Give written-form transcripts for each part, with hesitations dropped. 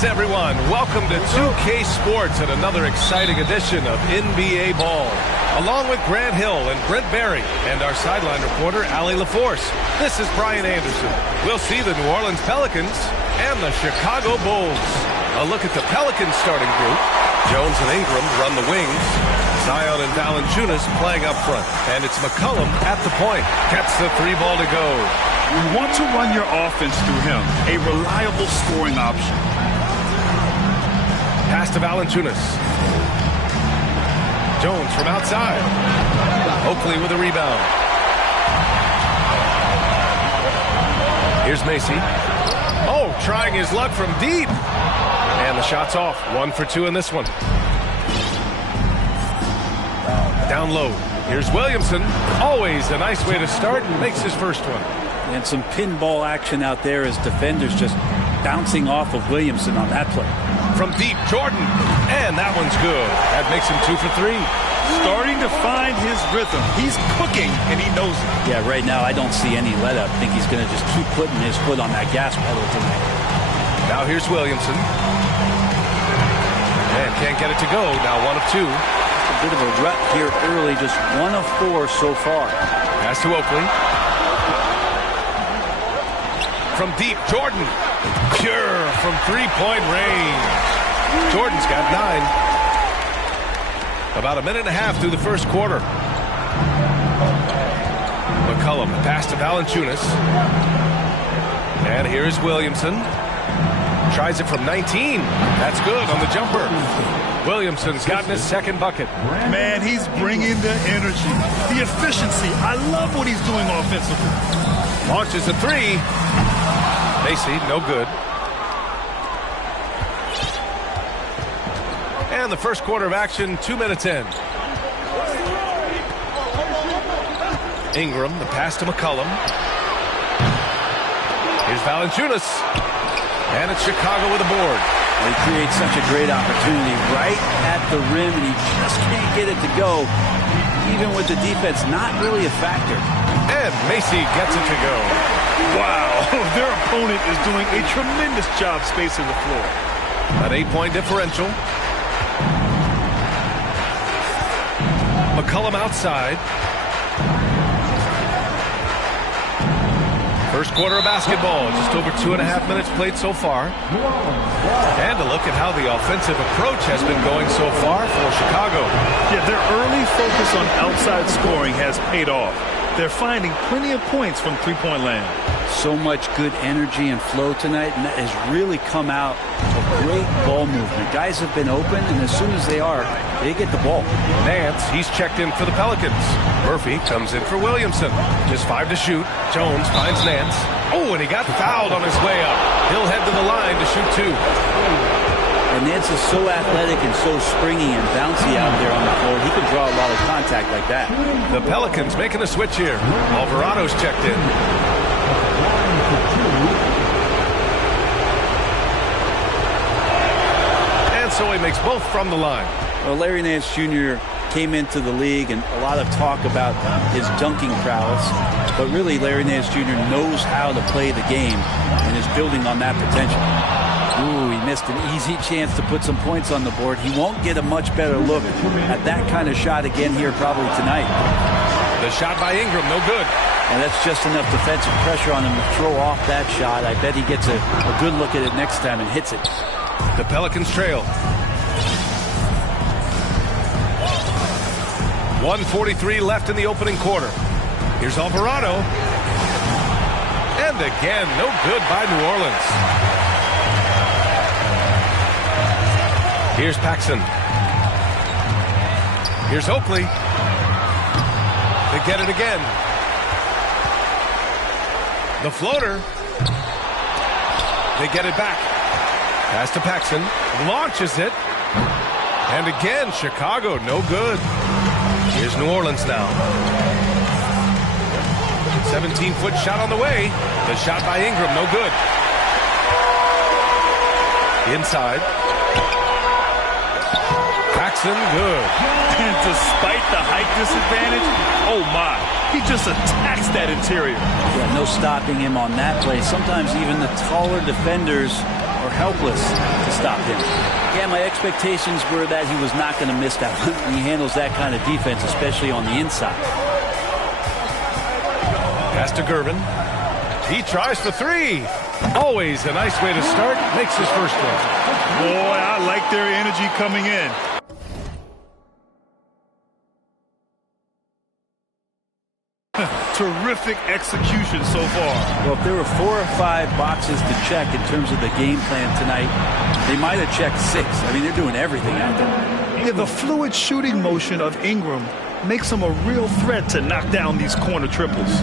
Greetings, everyone. Welcome to 2K Sports and another exciting edition of NBA Ball. Along with Grant Hill and Brent Barry and our sideline reporter, Allie LaForce, this is Brian Anderson. We'll see the New Orleans Pelicans and the Chicago Bulls. A look at the Pelicans starting group. Jones and Ingram run the wings. Zion and Valanciunas playing up front. And it's McCollum at the point. Gets the three ball to go. You want to run your offense through him. A reliable scoring option. Pass to Valanciunas. Jones from outside. Oakley with a rebound. Here's Macy. Oh, trying his luck from deep. And the shot's off. 1 for 2 in this one. Down low. Here's Williamson. Always a nice way to start. Makes his first one. And some pinball action out there as defenders just bouncing off of Williamson on that play. From deep, Jordan. And that one's good. That makes him 2 for 3. Starting to find his rhythm. He's cooking, and he knows it. Yeah, right now I don't see any let up. I think he's going to just keep putting his foot on that gas pedal tonight. Now here's Williamson. And can't get it to go. Now 1 of 2. A bit of a rut here early. Just 1 of 4 so far. Pass to Oakley. From deep, Jordan. Pure from three-point range. Jordan's got 9. About a minute and a half through the first quarter. McCollum, pass to Valanciunas. And here's Williamson. Tries it from 19. That's good on the jumper. Williamson's gotten his second bucket. Man, he's bringing the energy, the efficiency. I love what he's doing offensively. Launches a 3. Macy, no good. And the first quarter of action, 2 minutes in. Ingram, the pass to McCollum. Here's Valanciunas. And it's Chicago with a board. He creates such a great opportunity right at the rim, and he just can't get it to go. Even with the defense not really a factor. And Macy gets it to go. Wow, their opponent is doing a tremendous job spacing the floor. An 8-point differential. McCollum outside. First quarter of basketball, just over 2.5 minutes played so far. And a look at how the offensive approach has been going so far for Chicago. Yeah, their early focus on outside scoring has paid off. They're finding plenty of points from three-point land. So much good energy and flow tonight, and that has really come out of great ball movement. Guys have been open, and as soon as they are, they get the ball. Nance, he's checked in for the Pelicans. Murphy comes in for Williamson. Just 5 to shoot. Jones finds Nance. Oh, and he got fouled on his way up. He'll head to the line to shoot 2. And Nance is so athletic and so springy and bouncy out there on the floor. He can draw a lot of contact like that. The Pelicans making a switch here. Alvarado's checked in. And so he makes both from the line. Well, Larry Nance Jr. came into the league, and a lot of talk about his dunking prowess. But really, Larry Nance Jr. knows how to play the game and is building on that potential. Ooh, he missed an easy chance to put some points on the board. He won't get a much better look at that kind of shot again here probably tonight. The shot by Ingram, no good. And that's just enough defensive pressure on him to throw off that shot. I bet he gets a good look at it next time and hits it. The Pelicans trail. 1:43 left in the opening quarter. Here's Alvarado. And again, no good by New Orleans. Here's Paxson. Here's Oakley. They get it again. The floater. They get it back. Pass to Paxson. Launches it. And again, Chicago, no good. Here's New Orleans now. 17-foot shot on the way. The shot by Ingram, no good. Inside. Paxson, good. And despite the height disadvantage, oh my, he just attacks that interior. Yeah, no stopping him on that play. Sometimes even the taller defenders are helpless to stop him. Yeah, my expectations were that he was not going to miss that one. He handles that kind of defense, especially on the inside. Pass to Gervin. He tries for three. Always a nice way to start. Makes his first one. Boy, I like their energy coming in. Terrific execution so far. Well, if there were 4 or 5 boxes to check in terms of the game plan tonight, they might have checked 6. I mean, they're doing everything out there. Yeah, the fluid shooting motion of Ingram makes him a real threat to knock down these corner triples.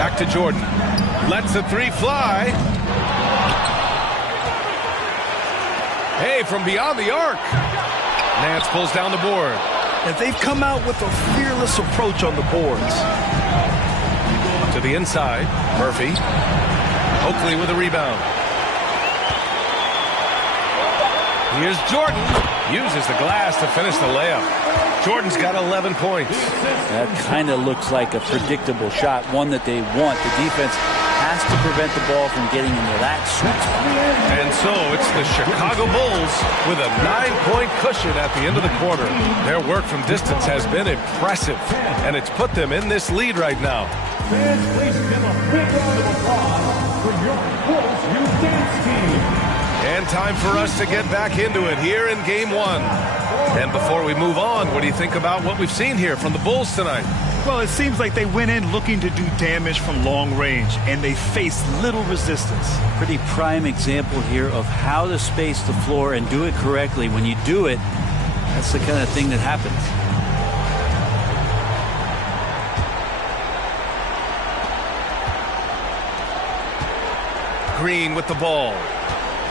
Back to Jordan. Lets the three fly. Hey, from beyond the arc. Nance pulls down the board. And they've come out with a fearless approach on the boards. To the inside. Murphy. Oakley with a rebound. Here's Jordan. Uses the glass to finish the layup. Jordan's got 11 points. That kind of looks like a predictable shot, one that they want. The defense has to prevent the ball from getting into that sweet spot. And so it's the Chicago Bulls with a 9-point cushion at the end of the quarter. Their work from distance has been impressive, and it's put them in this lead right now. Fans, please give a big round of applause for your Bulls Youth Dance Team. And time for us to get back into it here in Game 1. And before we move on, what do you think about what we've seen here from the Bulls tonight? Well, it seems like they went in looking to do damage from long range, and they faced little resistance. Pretty prime example here of how to space the floor and do it correctly. When you do it, that's the kind of thing that happens. Green with the ball.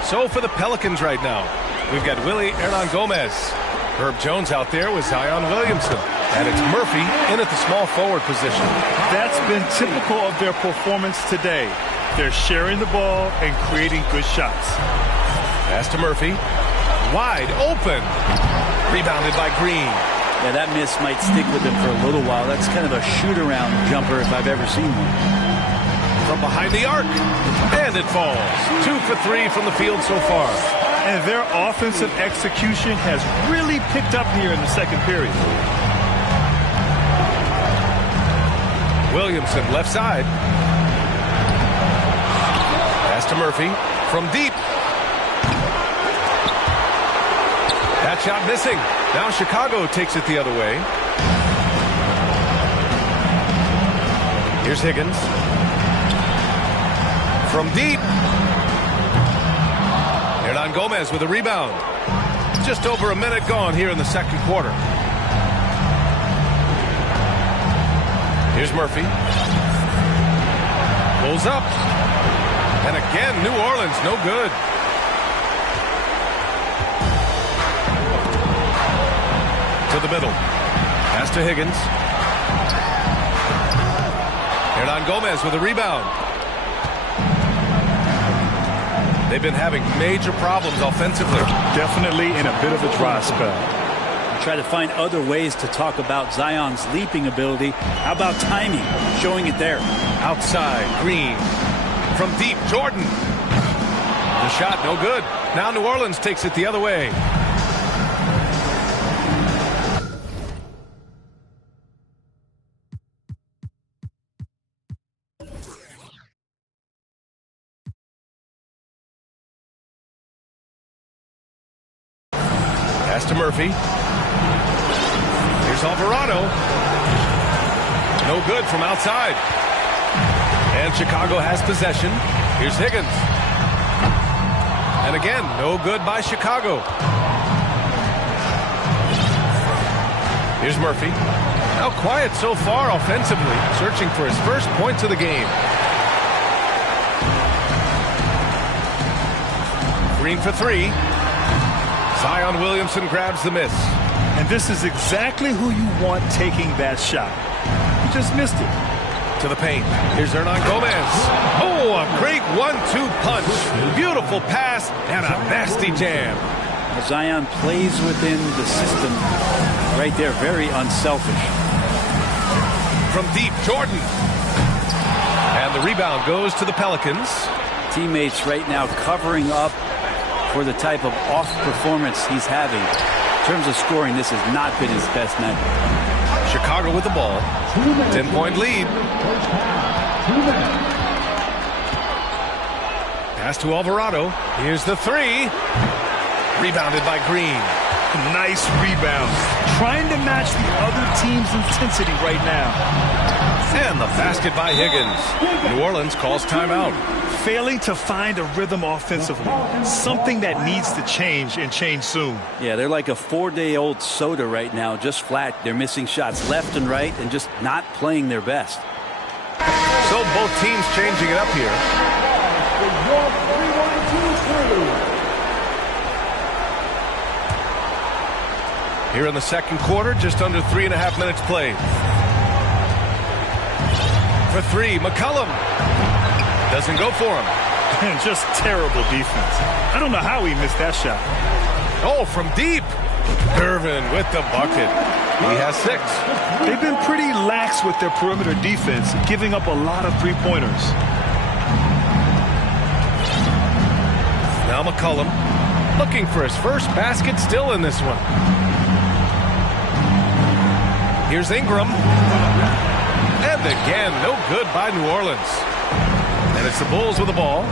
So for the Pelicans right now, we've got Willie Hernangomez. Herb Jones out there with Zion Williamson. And it's Murphy in at the small forward position. That's been typical of their performance today. They're sharing the ball and creating good shots. Pass to Murphy. Wide open. Rebounded by Green. Yeah, that miss might stick with them for a little while. That's kind of a shoot-around jumper if I've ever seen one. From behind the arc. And it falls. 2 for 3 from the field so far. And their offensive execution has really picked up here in the second period. Williamson left side. Pass to Murphy from deep. That shot missing. Now Chicago takes it the other way. Here's Higgins. From deep. Hernangomez with a rebound. Just over a minute gone here in the second quarter. Here's Murphy. Pulls up. And again, New Orleans, no good. To the middle. Pass to Higgins. Hernangomez with a rebound. They've been having major problems offensively. Definitely in a bit of a dry spell. Try to find other ways to talk about Zion's leaping ability. How about timing? Showing it there. Outside, Green. From deep, Jordan. The shot, no good. Now New Orleans takes it the other way. Pass to Murphy. Here's Alvarado. No good from outside. And Chicago has possession. Here's Higgins. And again, no good by Chicago. Here's Murphy. Now quiet so far offensively, searching for his first points of the game. Green for three. Zion Williamson grabs the miss. And this is exactly who you want taking that shot. You just missed it. To the paint. Here's Hernangomez. Oh, a great 1-2 punch. Beautiful pass and a nasty jam. Zion plays within the system right there. Very unselfish. From deep, Jordan. And And the rebound goes to the Pelicans. Teammates right now covering up for the type of off performance he's having. In terms of scoring, this has not been his best night. Chicago with the ball. 10-point lead. Pass to Alvarado. Here's the three. Rebounded by Green. Nice rebound. Trying to match the other team's intensity right now. And the basket by Higgins. New Orleans calls timeout. Failing to find a rhythm offensively. Something that needs to change and change soon. Yeah, they're like a 4-day-old soda right now, just flat. They're missing shots left and right and just not playing their best. So both teams changing it up here. Here in the second quarter, just under 3.5 minutes played. For three, McCollum. Doesn't go for him. And just terrible defense. I don't know how he missed that shot. Oh, from deep. Irvin with the bucket. He has 6. They've been pretty lax with their perimeter defense, giving up a lot of three-pointers. Now McCollum looking for his first basket, still in this one. Here's Ingram. And again, no good by New Orleans. And it's the Bulls with the ball.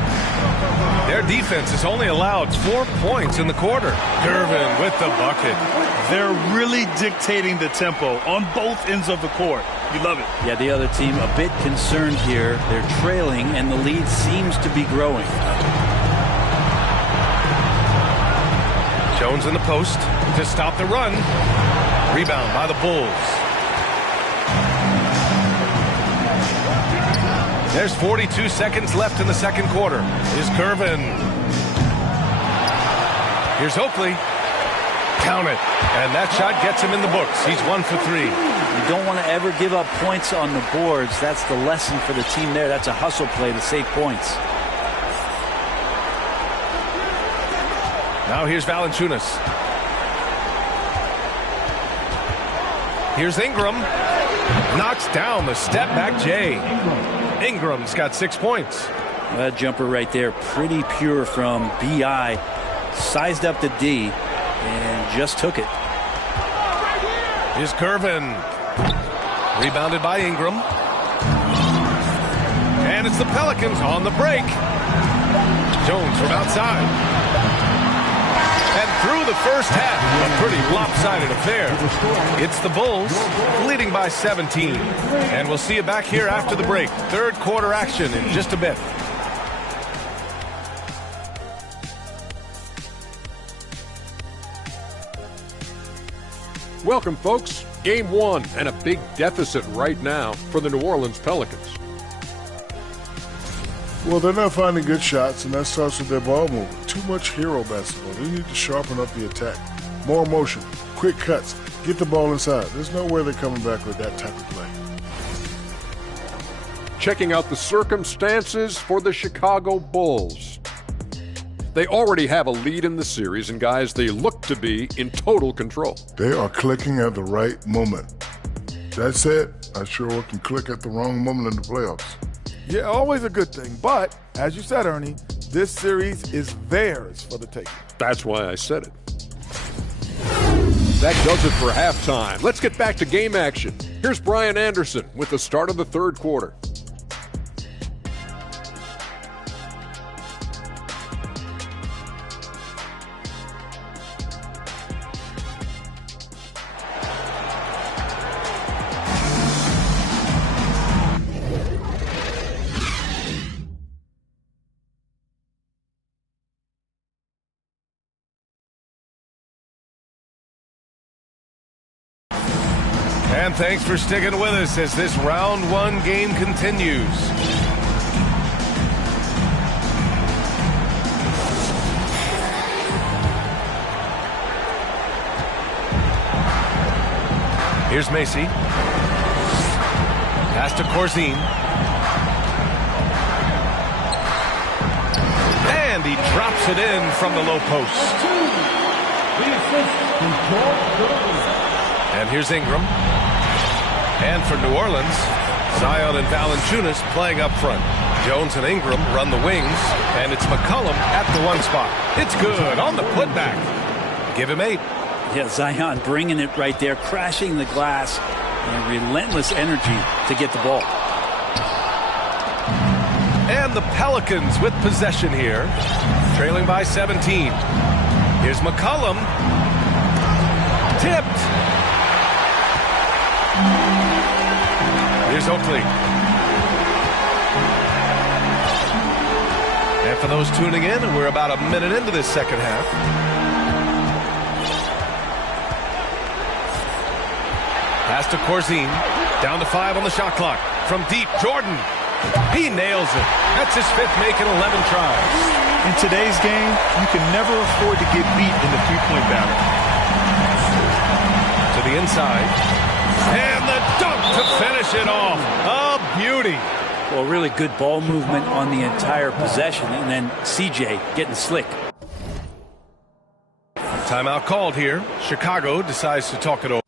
Their defense has only allowed 4 points in the quarter. Irvin with the bucket. They're really dictating the tempo on both ends of the court. You love it. Yeah, the other team a bit concerned here. They're trailing, and the lead seems to be growing. Jones in the post to stop the run. Rebound by the Bulls. There's 42 seconds left in the second quarter. Here's Curvin. Here's Oakley. Count it. And that shot gets him in the books. He's 1 for 3. You don't want to ever give up points on the boards. That's the lesson for the team there. That's a hustle play to save points. Now here's Valanciunas. Here's Ingram. Knocks down the step-back J. Ingram's got 6 points. That jumper right there, pretty pure from B.I. Sized up the D and just took it. Here's Curvin. Rebounded by Ingram. And it's the Pelicans on the break. Jones from outside. And through the first half, a pretty lopsided affair. It's the Bulls leading by 17. And we'll see you back here after the break. Third quarter action in just a bit. Welcome, folks. Game 1 and a big deficit right now for the New Orleans Pelicans. Well, they're not finding good shots, and that starts with their ball movement. Too much hero basketball. They need to sharpen up the attack. More motion, quick cuts, get the ball inside. There's no way they're coming back with that type of play. Checking out the circumstances for the Chicago Bulls. They already have a lead in the series, and guys, they look to be in total control. They are clicking at the right moment. That said, I sure can click at the wrong moment in the playoffs. Yeah, always a good thing. But, as you said, Ernie, this series is theirs for the taking. That's why I said it. That does it for halftime. Let's get back to game action. Here's Brian Anderson with the start of the third quarter. And thanks for sticking with us as this round 1 game continues. Here's Macy. Pass to Corzine. And he drops it in from the low post. And here's Ingram. And for New Orleans, Zion and Valanciunas playing up front. Jones and Ingram run the wings, and it's McCollum at the one spot. It's good on the putback. Give him 8. Yeah, Zion bringing it right there, crashing the glass, and relentless energy to get the ball. And the Pelicans with possession here, trailing by 17. Here's McCollum. Tipped. Here's Oakley. And for those tuning in, we're about a minute into this second half. Pass to Corzine. Down to 5 on the shot clock. From deep, Jordan. He nails it. That's his 5th make in 11 tries. In today's game, you can never afford to get beat in the three-point battle. To the inside. And the dunk to finish it off. A beauty. Well, really good ball movement on the entire possession, and then CJ getting slick. Timeout called here. Chicago decides to talk it over.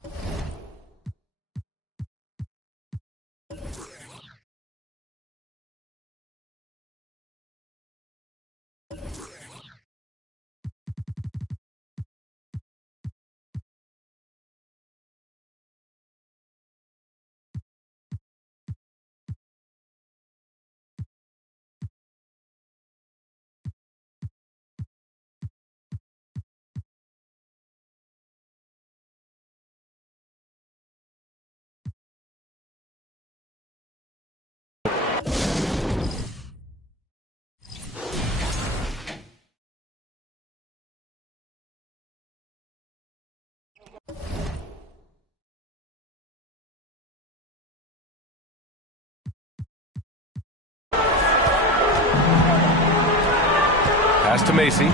Pass to Macy.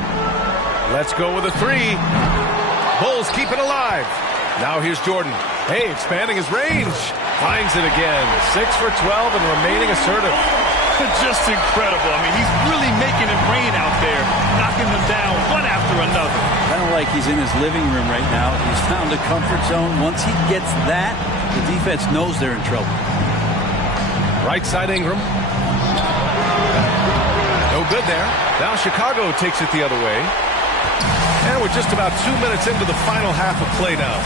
Let's go with a 3. Bulls keep it alive. Now here's Jordan. Hey, expanding his range. Finds it again. 6 for 12 and remaining assertive. Just incredible. I mean, he's really making it rain out there, knocking them down one after another. Kind of like he's in his living room right now. He's found a comfort zone. Once he gets that, the defense knows they're in trouble. Right side Ingram. No good there. Now Chicago takes it the other way. And we're just about 2 minutes into the final half of play now.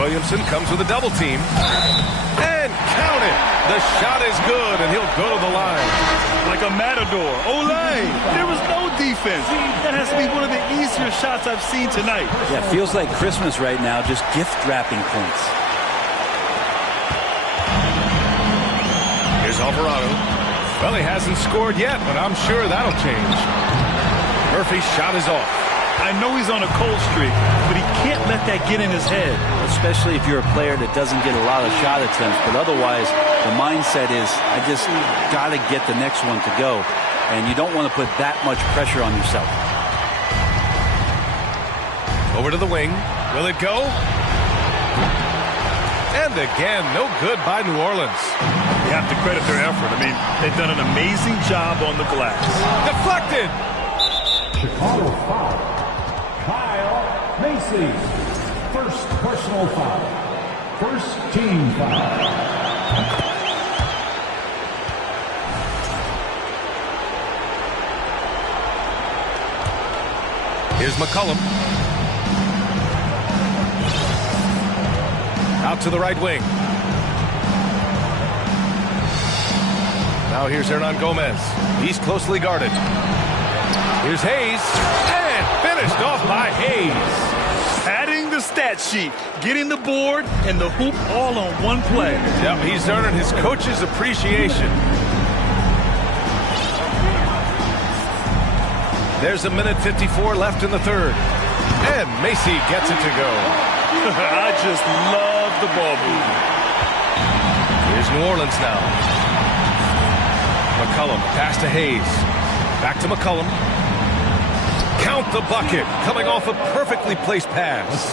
Williamson comes with a double team. And count it. The shot is good, and he'll go to the line. Like a matador. Olay! There was no defense. That has to be one of the easier shots I've seen tonight. Yeah, feels like Christmas right now, just gift wrapping points. Here's Alvarado. Well, he hasn't scored yet, but I'm sure that'll change. Murphy's shot is off. I know he's on a cold streak, but he can't let that get in his head. Especially if you're a player that doesn't get a lot of shot attempts. But otherwise, the mindset is, I just got to get the next one to go. And you don't want to put that much pressure on yourself. Over to the wing. Will it go? And again, no good by New Orleans. You have to credit their effort. I mean, they've done an amazing job on the glass. Deflected. Chicago foul. Kyle Macy. First personal foul. First team foul. Here's McCollum. Out to the right wing. Now here's Hernan Gomez. He's closely guarded. Here's Hayes. And finished off by Hayes. Adding the stat sheet, getting the board, and the hoop all on one play. Yep, he's earning his coach's appreciation. There's a minute 54 left in the third. And Macy gets it to go. I just love the ball movement. Here's New Orleans now. McCollum, pass to Hayes. Back to McCollum. Count the bucket. Coming off a perfectly placed pass.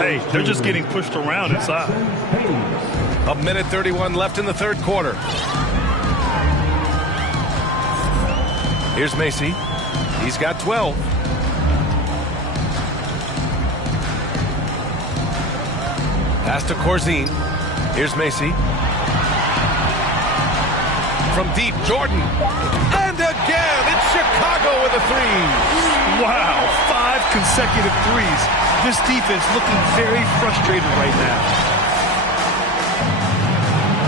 Hey, they're just getting pushed around inside. A minute 31 left in the third quarter. Here's Macy. He's got 12. Pass to Corzine. Here's Macy. From deep, Jordan. And again, it's Chicago with a three. Wow, 5 consecutive threes. This defense looking very frustrated right now.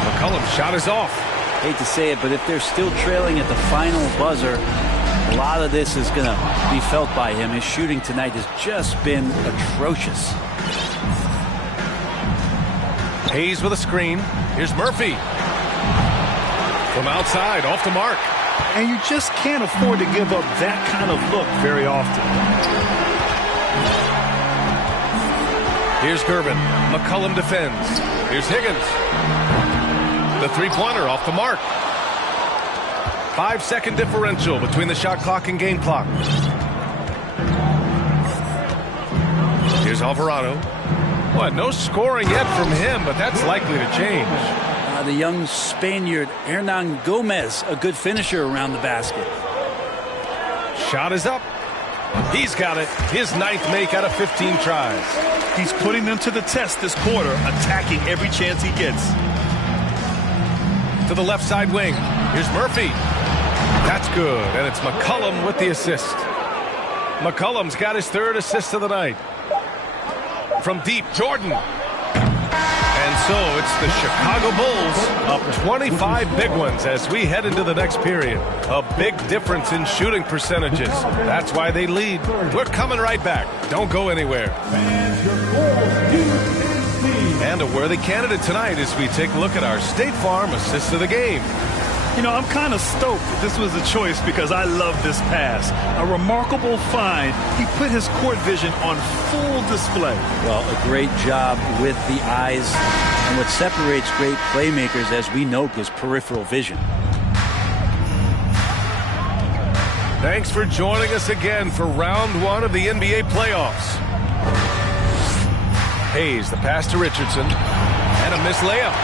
McCollum's shot is off. Hate to say it, but if they're still trailing at the final buzzer, a lot of this is going to be felt by him. His shooting tonight has just been atrocious. Hayes with a screen. Here's Murphy. From outside, off the mark. And you just can't afford to give up that kind of look very often. Here's Gervin. McCollum defends. Here's Higgins. The three-pointer off the mark. 5-second differential between the shot clock and game clock. Here's Alvarado. What? No scoring yet from him, but that's likely to change. The young Spaniard Hernan Gomez, a good finisher around the basket. Shot is up. He's got it. His 9th make out of 15 tries. He's putting them to the test this quarter, attacking every chance he gets. To the left side wing. Here's Murphy. That's good, and it's McCollum with the assist. McCollum's got his 3rd assist of the night. From deep, Jordan. And so it's the Chicago Bulls up 25 big ones as we head into the next period. A big difference in shooting percentages. That's why they lead. We're coming right back. Don't go anywhere. And a worthy candidate tonight as we take a look at our State Farm assist of the game. You know, I'm kind of stoked that this was a choice because I love this pass. A remarkable find. He put his court vision on full display. Well, a great job with the eyes. And what separates great playmakers, as we know, is peripheral vision. Thanks for joining us again for round 1 of the NBA playoffs. Hayes, the pass to Richardson. And a missed layup.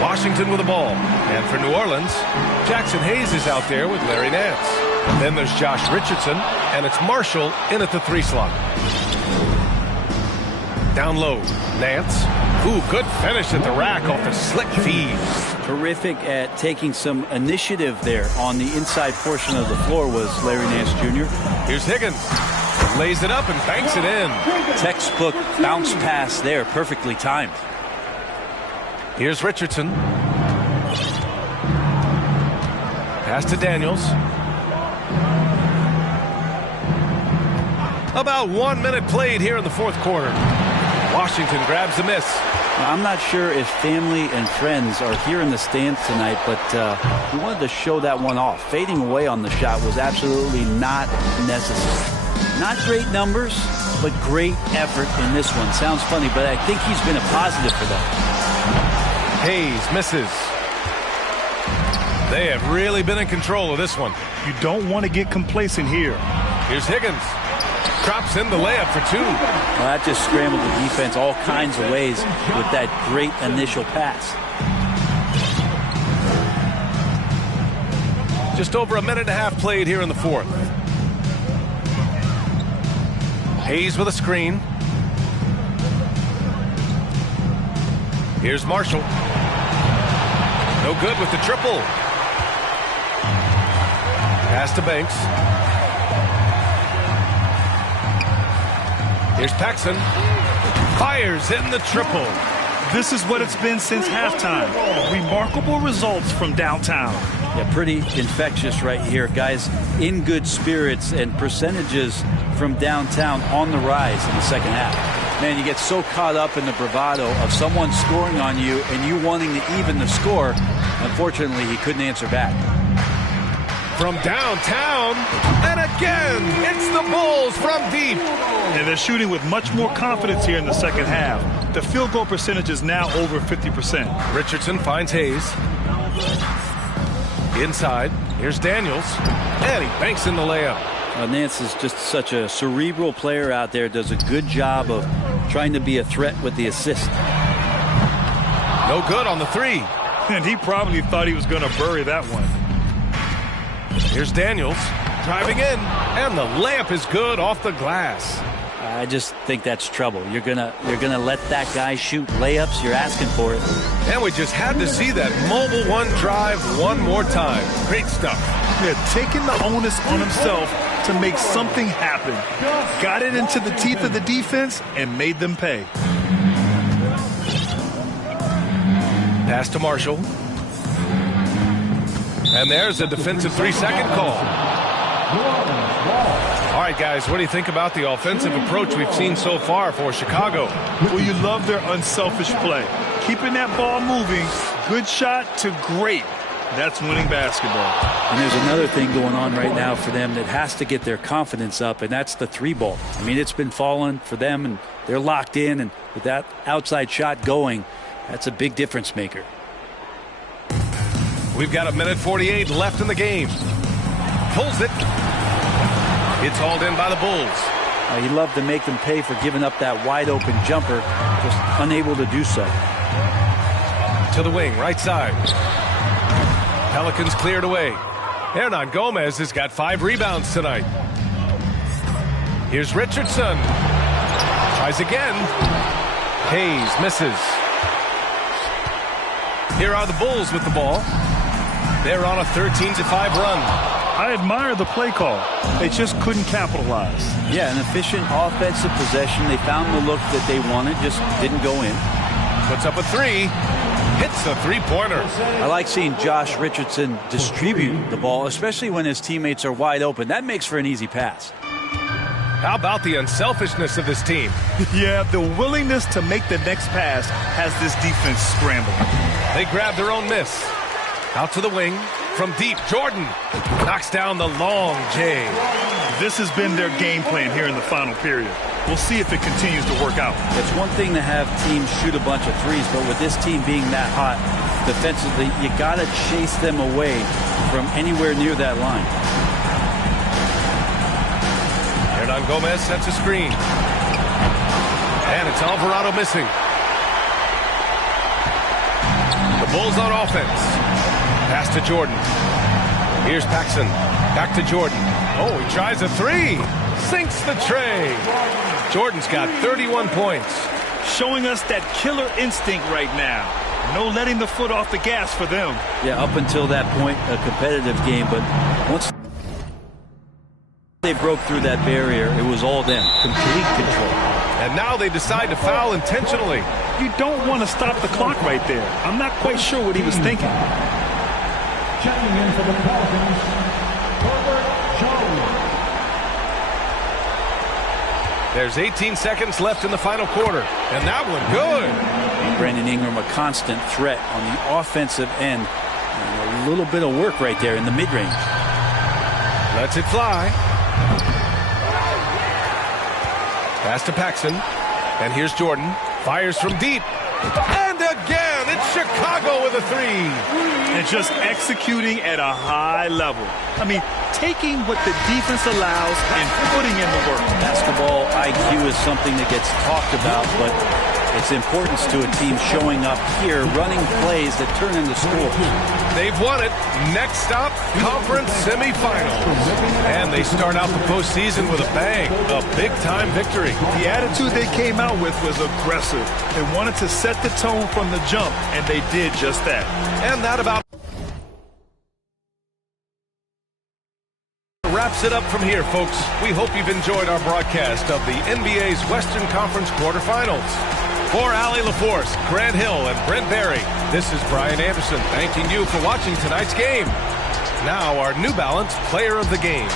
Washington with the ball. And for New Orleans, Jackson Hayes is out there with Larry Nance. Then there's Josh Richardson, and it's Marshall in at the 3 slot. Down low, Nance. Ooh, good finish at the rack off the slick feed. Terrific at taking some initiative there on the inside portion of the floor was Larry Nance Jr. Here's Higgins. Lays it up and banks it in. Textbook bounce pass there, perfectly timed. Here's Richardson. Pass to Daniels. About 1 minute played here in the 4th quarter. Washington grabs the miss. Now, I'm not sure if family and friends are here in the stands tonight, but we wanted to show that one off. Fading away on the shot was absolutely not necessary. Not great numbers, but great effort in this one. Sounds funny, but I think he's been a positive for them. Hayes misses. They have really been in control of this one. You don't want to get complacent here. Here's Higgins. Drops in the layup for 2. Well, that just scrambled the defense all kinds of ways with that great initial pass. Just over 1.5 minutes played here in the 4th. Hayes with a screen. Here's Marshall. No good with the triple. Pass to Banks. Here's Paxson. Fires in the triple. This is what it's been since halftime. Remarkable results from downtown. Yeah, pretty infectious right here. Guys in good spirits and percentages from downtown on the rise in the second half. Man, you get so caught up in the bravado of someone scoring on you and you wanting to even the score. Unfortunately, he couldn't answer back. From downtown, and again, it's the Bulls from deep. And they're shooting with much more confidence here in the second half. The field goal percentage is now over 50%. Richardson finds Hayes. Inside, here's Daniels, and he banks in the layup. Nance is just such a cerebral player out there, does a good job of trying to be a threat with the assist. No good on the 3. And he probably thought he was going to bury that one. Here's Daniels driving in, and the layup is good off the glass. I just think that's trouble. You're gonna let that guy shoot layups. You're asking for it. And we just had to see that mobile one drive one more time. Great stuff. Yeah, taking the onus on himself to make something happen. Got it into the teeth of the defense and made them pay. Pass to Marshall. And there's a defensive 3-second call. All right, guys, what do you think about the offensive approach we've seen so far for Chicago? Well, you love their unselfish play. Keeping that ball moving, good shot to great. That's winning basketball. And there's another thing going on right now for them that has to get their confidence up, and that's the 3-ball. I mean, it's been falling for them, and they're locked in, and with that outside shot going, that's a big difference maker. We've got 1:48 left in the game. Pulls it. It's hauled in by the Bulls. He'd love to make them pay for giving up that wide-open jumper, just unable to do so. To the wing, right side. Pelicans cleared away. Hernan Gomez has got 5 rebounds tonight. Here's Richardson. Tries again. Hayes misses. Here are the Bulls with the ball. They're on a 13-5 run. I admire the play call. They just couldn't capitalize. Yeah, an efficient offensive possession. They found the look that they wanted, just didn't go in. Puts up a 3. Hits the 3-pointer. I like seeing Josh Richardson distribute the ball, especially when his teammates are wide open. That makes for an easy pass. How about the unselfishness of this team? Yeah, the willingness to make the next pass has this defense scrambling. They grab their own miss. Out to the wing. From deep, Jordan knocks down the long J. This has been their game plan here in the final period. We'll see if it continues to work out. It's one thing to have teams shoot a bunch of threes, but with this team being that hot defensively, you got to chase them away from anywhere near that line. Hernan Gomez sets a screen. And it's Alvarado missing. The Bulls on offense. Pass to Jordan. Here's Paxson. Back to Jordan. Oh, he tries a 3. Sinks the tray. Jordan's got 31 points. Showing us that killer instinct right now. No letting the foot off the gas for them. Yeah, up until that point, a competitive game, but once they broke through that barrier, it was all them. Complete control. And now they decide to foul intentionally. You don't want to stop the clock right there. I'm not quite sure what he was thinking. Checking in for the Pelicans, Herbert Jones. There's 18 seconds left in the final quarter. And that one good. Brandon Ingram, a constant threat on the offensive end. And a little bit of work right there in the mid-range. Lets it fly. Pass to Paxson. And here's Jordan. Fires from deep. And again, it's Chicago with a 3. And just executing at a high level. I mean, taking what the defense allows and putting in the work. Basketball IQ is something that gets talked about, but its importance to a team showing up here, running plays that turn into scores. They've won it. Next stop, conference semifinals. And they start out the postseason with a bang, a big-time victory. The attitude they came out with was aggressive. They wanted to set the tone from the jump, and they did just that. And that about wraps it up from here, folks. We hope you've enjoyed our broadcast of the NBA's Western Conference quarterfinals. For Allie LaForce, Grant Hill, and Brent Barry, this is Brian Anderson thanking you for watching tonight's game. Now our New Balance Player of the Game.